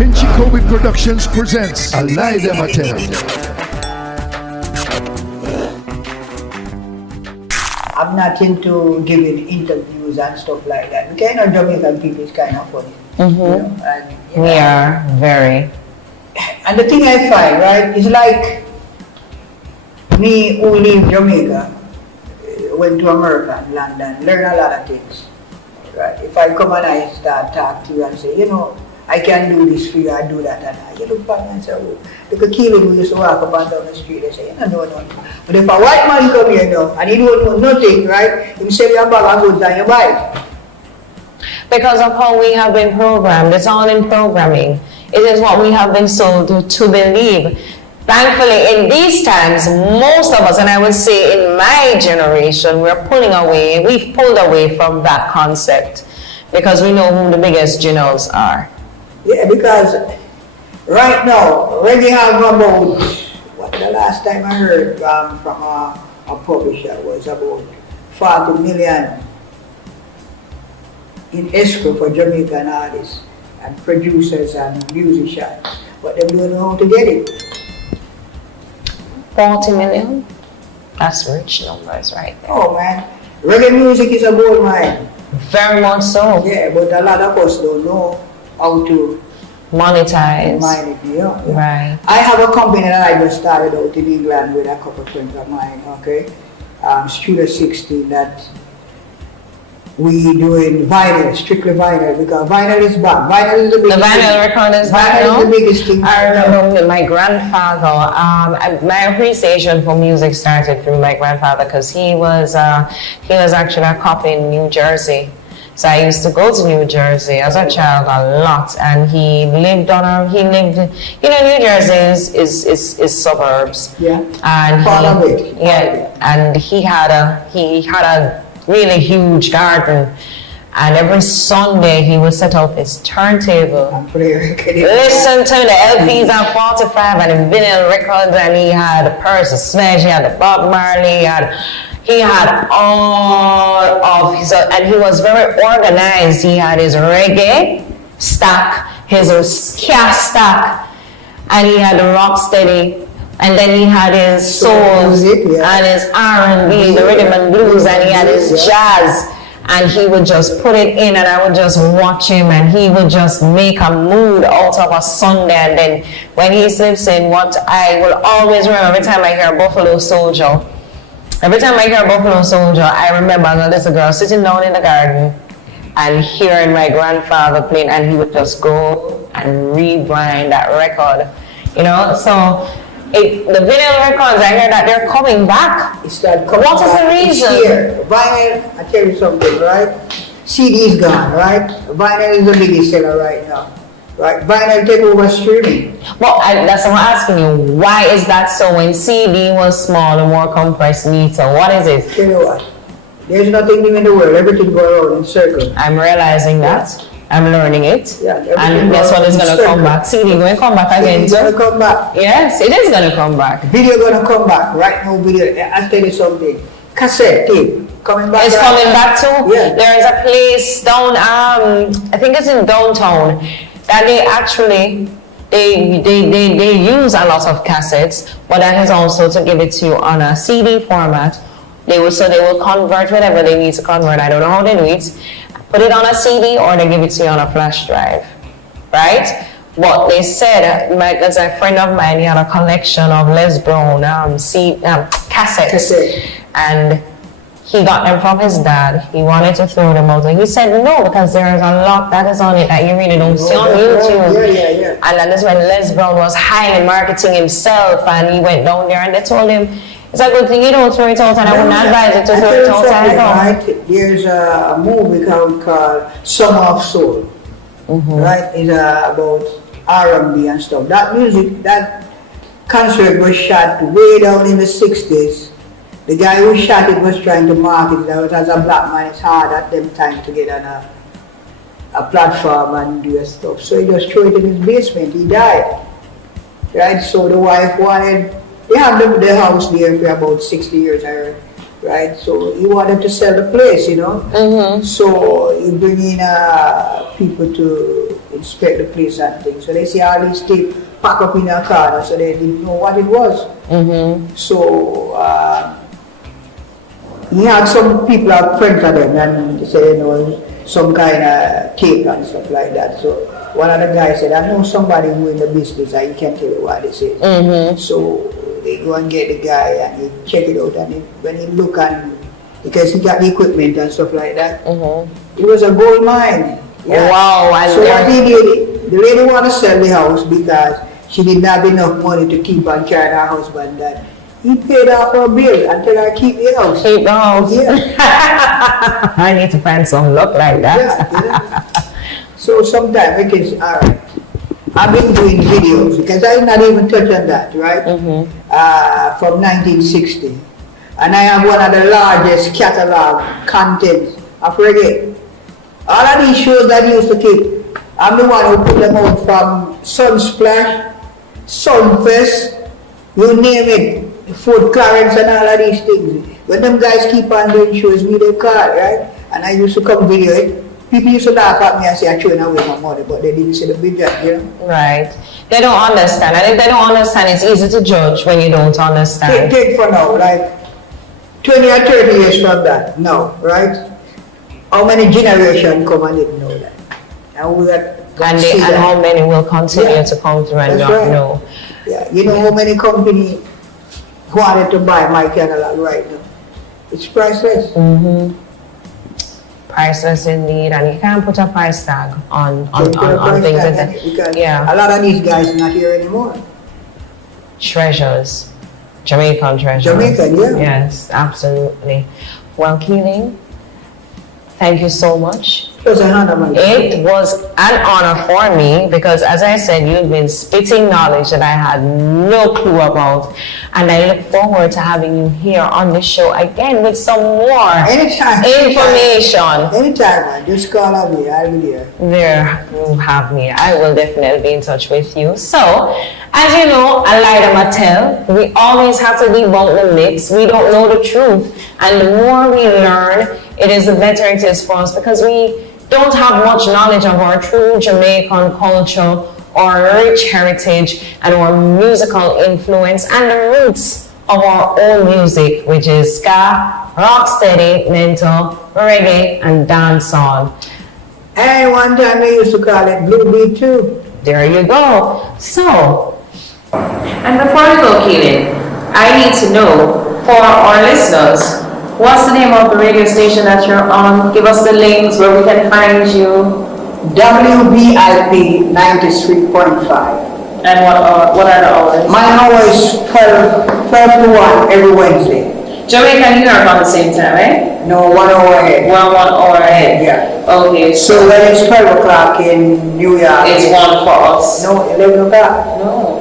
Pinchy Kobe Productions presents A Lie Them a Tell. I'm not into giving interviews and stuff like that. We kind of Jamaican people is kind of funny. You know? And, you know, We are very. And the thing I find, right, is like me who leave Jamaica, went to America and London, learn a lot of things. Right? If I come and I start talk to you and say, you know, I can do this for you, I do that, and that. You look back and say, oh, look at Keelan who used to walk up and down the street and say, you don't know nothing. But if a white man come here now and he don't know nothing, right, he say your bag of goods and you buy. Because of how we have been programmed, it's all in programming. It is what we have been sold to believe. Thankfully, in these times, most of us, and I would say in my generation, we've pulled away from that concept because we know who the biggest generals are. Yeah, because right now, reggae have about, what the last time I heard from a publisher was about 40 million in escrow for Jamaican artists and producers and musicians, but they don't know how to get it. 40 million? That's rich numbers right there. Oh man, reggae music is a gold mine. Very much so. Yeah, but a lot of us don't know how to Monetize. mine it. Yeah. Right. I have a company that I just started out in England with a couple of friends of mine, okay? Studio 16, that we doing vinyl, strictly vinyl, because vinyl is back. Vinyl is the biggest The vinyl record is back Vinyl now? is the biggest thing. I remember my grandfather, my appreciation for music started through my grandfather because he was actually a cop in New Jersey. So I used to go to New Jersey as a child a lot, and New Jersey is suburbs. Yeah. And Part of it. and he had a really huge garden, and every Sunday he would set up his turntable. I'm pretty Listen to the LPs and 45 and the vinyl records, and he had Percy Sledge, he had the Bob Marley, he had all of his, and he was very organized. He had his reggae stack, his ska stack, and he had the rock steady, and then he had his soul music, yeah. and his R&B, the rhythm and blues, and he had his jazz. And he would just put it in, and I would just watch him, and he would just make a mood out of a Sunday. And then when he slips in, what I will always remember every time I hear Buffalo Soldier, I remember as a little girl sitting down in the garden and hearing my grandfather playing, and he would just go and rewind that record, you know. So the vinyl records, I hear that they're coming back. It's that coming What is the back. reason? It's here. Vinyl, I tell you something, right? CD is gone, right? Vinyl is the biggest seller right now. Right? Vinyl take over streaming. Well, that's what I'm asking you. Why is that so? When CD was small and more compressed meter, what is it? Tell you what, there's nothing new in the world. Everything goes around in circles. I'm realizing that. I'm learning it. Yeah, And guess what is going to come back? CD going to come back again. It's going to come back. Yes, it is going to come back. Video going to come back. Right now, video. I'll tell you something. Cassette tape coming back. It's right coming now. back too. Yeah. There is a place down, I think it's in downtown, that they actually, they use a lot of cassettes, but that is also to give it to you on a CD format. They will convert whatever they need to convert. I don't know how they do it. Put it on a CD or they give it to you on a flash drive, right? But they said, there's a friend of mine, he had a collection of Les Brown cassettes, and he got them from his dad. He wanted to throw them out, and he said no, because there's a lot that is on it that you really don't see on YouTube. Yeah. And that is when Les Brown was highly marketing himself, and he went down there and they told him, it's a good thing you don't throw it out, and I wouldn't advise it to throw it out at all. There's a movie called Summer of Soul, right? It's about R&B and stuff. That music, that concert was shot way down in the 60s. The guy who shot it was trying to market it. As a black man, it's hard at them time to get on a platform and do stuff. So he just threw it in his basement. He died, right? So the wife wanted. They have the house there for about 60 years, I heard, right? So he wanted to sell the place, you know. So he bring in people to inspect the place and things. So they see all these tape pack up in a corner, so they didn't know what it was. So he had some people out friends of them and they say, you know, some kind of tape and stuff like that. So one of the guys said, I know somebody who in the business and he can tell you what this is. So they go and get the guy and he check it out, and when he look and because he got the equipment and stuff like that, it was a gold mine. Yeah. Wow. So what he did, the lady wanted to sell the house because she didn't have enough money to keep on carrying her husband. That he paid off her bill and tell her keep the house. Keep the house. Yeah. I need to find some look like that. Yeah. So sometimes it is alright. I've been doing videos because I'm not even touch on that, right? From 1960. And I have one of the largest catalog contents of reggae. All of these shows that I used to keep, I'm the one who put them out from Sunsplash, Sunfest, you name it, Fort Clarence and all of these things. When them guys keep on doing shows, me they call, right? And I used to come video it. People used to laugh at me and say I'm throwing away my money, but they didn't see the big guy, you know? Right. They don't understand. And if they don't understand, it's easy to judge when you don't understand. Take for now, like 20 or 30 years from that, no, right? How many generations come and didn't know that? And we And how many will continue to come through and not know? Yeah, you know how many companies wanted to buy my catalog right now? It's priceless. Priceless indeed, and you can't put a price tag on things like that. Because Yeah. a lot of these guys are not here anymore. Treasures. Jamaican treasures. Jamaican, yeah. Yes, absolutely. Well, Keeling, thank you so much. It was an honor, man. It was an honor for me because, as I said, you've been spitting knowledge that I had no clue about. And I look forward to having you here on the show again with some more Anytime. information. Anytime, man. Just call on me. I'll be there. There you have me. I will definitely be in touch with you. So, as you know, Alida Mattel, we always have to debunk the myths. We don't know the truth. And the more we learn, it is the better it is for us because we don't have much knowledge of our true Jamaican culture, our rich heritage, and our musical influence, and the roots of our own music, which is ska, rocksteady, mental, reggae, and dancehall. And one time they used to call it Blue Beat too. There you go. So, and before we go, Keelan, I need to know for our listeners, what's the name of the radio station that you're on? Give us the links where we can find you. WBIP 93.5. And what are the hours? My hour is 12 to 1 every Wednesday. Jamaica and New York on the same time, right? No, 1 hour ahead. 1 hour ahead. Yeah. Okay, So when it's 12 o'clock in New York, it's 1 for us. No, 11 o'clock. No.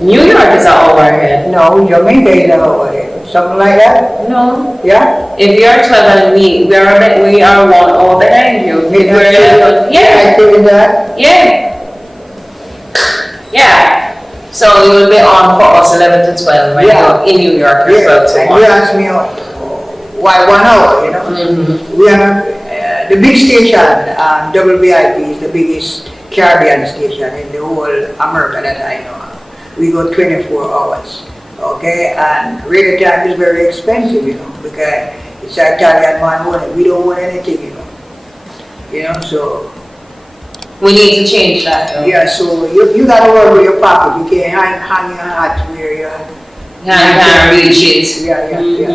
New York is an hour ahead. No, Jamaica is an hour ahead. Something like that? No. Yeah? If you're 12 and we are 1 hour behind you. If we're 11, yeah. I feel that. Yeah. Yeah. So you will be on for us 11 to 12 right now in New York. Yeah. And you ask me why 1 hour, you know? We are the big station, WBIP is the biggest Caribbean station in the whole America that I know of. We go 24 hours. Okay, and radio time is very expensive, you know, because it's an Italian man money. We don't want anything, you know, so. We need to change that, though. Yeah, so you got to work with your pocket. You can't hang your hat where you can't reach it. Yeah.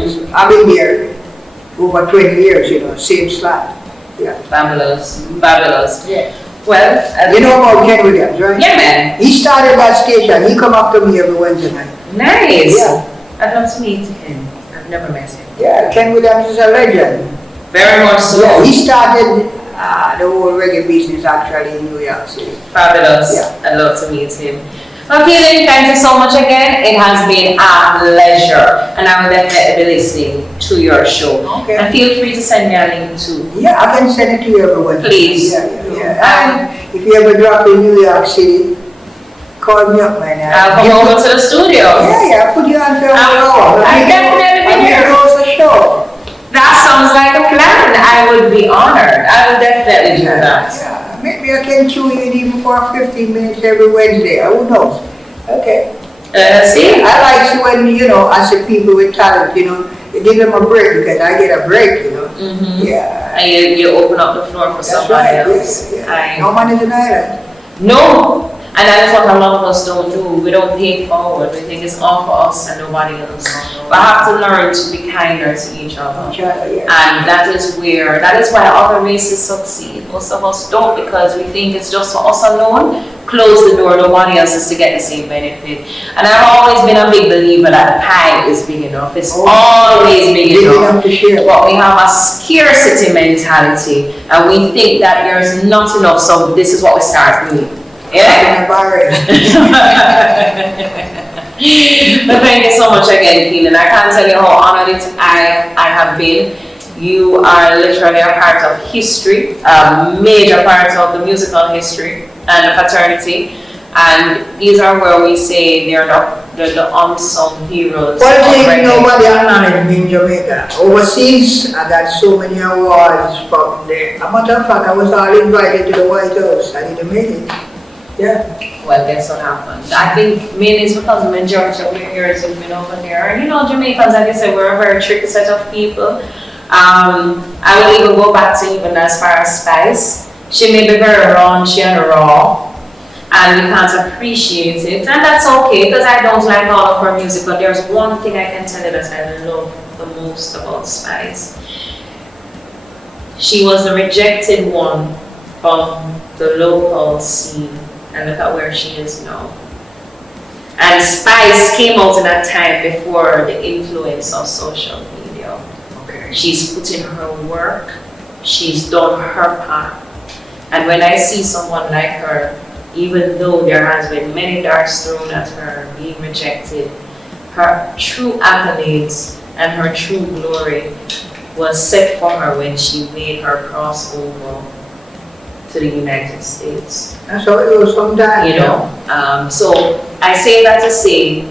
So I've been here over 20 years, you know, same slot. Yeah. Fabulous. Yeah. Well, you know about Ken Williams, right? Yeah, man. He started that station. He come up to me every Wednesday night. Nice. Yeah. I'd love to meet him. I've never met him. Yeah, Ken Williams is a legend. Very much so. Yeah, he started the whole reggae business actually in New York City. Fabulous. Yeah. I'd love to meet him. Okay, then, thank you so much again. It has been a pleasure. And I will definitely be listening to your show. Okay. And feel free to send me a link too. Yeah, I can send it to you every Wednesday. Please. Yeah. If you ever drop in New York City, call me up, man. I'll come over to the studio. Yeah, put you on film. I definitely be here. The show. That sounds like a plan. I would be honored. I will definitely do that. Yeah, maybe I can tune in even for 15 minutes every Wednesday. Who knows? Okay. See? I like to when, I see people with talent, you give them a break because I get a break, Yeah. And you open up the floor for That's somebody right. else. Yeah. No man is an island. No, and that is what a lot of us don't do. We don't pay it forward. We think it's all for us and nobody else. But I have to learn to be kinder to each other. And that is why other races succeed. Most of us don't, because we think it's just for us alone. Close the door, nobody else is to get the same benefit. And I've always been a big believer that the pie is big enough. It's always big enough. But we have a scarcity mentality, and we think that there's not enough, so this is what we start doing. Yeah. But thank you so much again, Keelan. I can't tell you how honored I have been. You are literally a part of history, a major part of the musical history and the fraternity. And these are where we say they're the unsung heroes. Nobody acknowledged me in Jamaica. Overseas, I got so many awards from there. As a matter of fact, I was all invited to the White House. I didn't make it. Yeah. Well, guess what happened? I think mainly it's because the majority of your ears have been over there. And Jamaicans, like I said, we're a very tricky set of people. I will even go back to even as far as Spice. She may be very raunchy and raw, and we can't appreciate it, and that's okay, because I don't like all of her music. But there's one thing I can tell you that I love the most about Spice. She was the rejected one from the local scene, and look at where she is now. And Spice came out in a time before the influence of social media. She's put in her work, she's done her part. And when I see someone like her, even though there has been many darts thrown at her, being rejected, her true accolades and her true glory was set for her when she made her crossover to the United States. That's how it was sometimes. So I say that to say,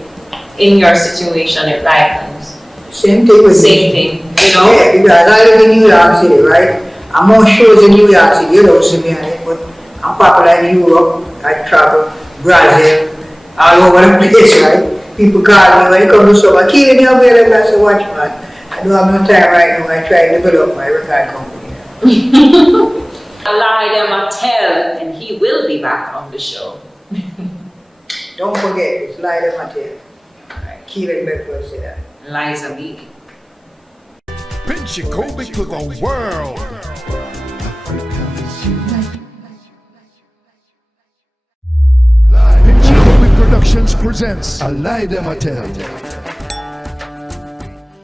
in your situation, it likens. Same thing with Same thing, Yeah, because I live in New York City, right? I'm on shows in New York City, you don't see me on it, but I'm popular in Europe. I travel, Brazil, all over the place, right? People call me when they come to summer, Keelan, you're available. I say, watch man, I don't have no time right now. I try to develop my record company. Lie them a tell, and he will be back on the show. Don't forget, it's Lie them a tell. Keelan Bedford say that. Liza B. Pinchicobic to the world. Pinchicobic Productions presents A Lie Them a Tell.